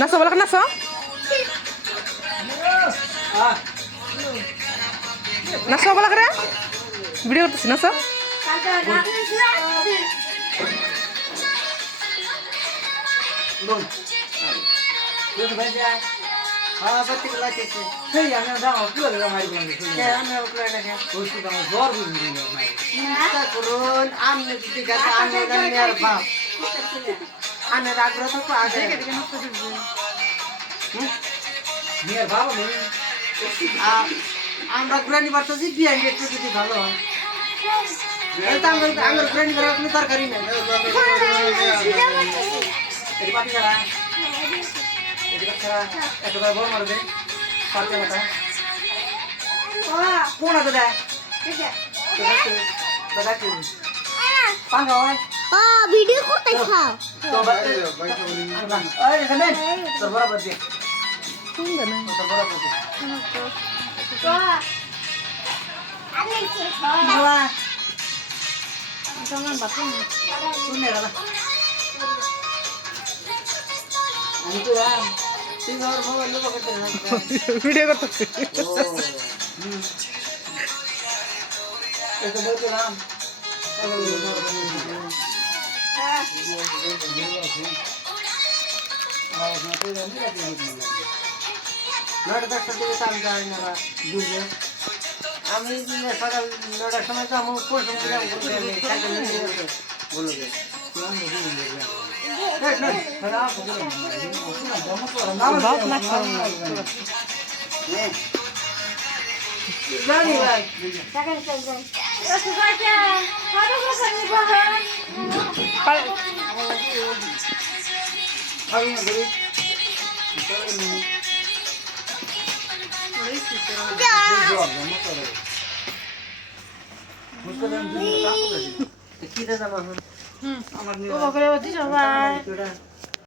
নাচো বলা নাচো নাচো বলা করে ভিডিও করতেছি নাচো আমরা ঘুরানি পারতেছি বিরিয়ানি একটু যদি ভালো হয় আমার ঘুরানি করার কোনো তরকারি নাই পাটি ছাড়া এত বড় মারবে কোন আছে দেখ ভিডিও করতে খাও তোর বরাবর দিয়ে সুন্দর না তোর বরাবর দিয়ে শুনে গেল আমি তো তুই আমার মোবাইল লোক করতে ভিডিও করতেছি এটা বলছিলাম আমি সকাল 9টার সময় তো আমার কোন কি দাদা আমার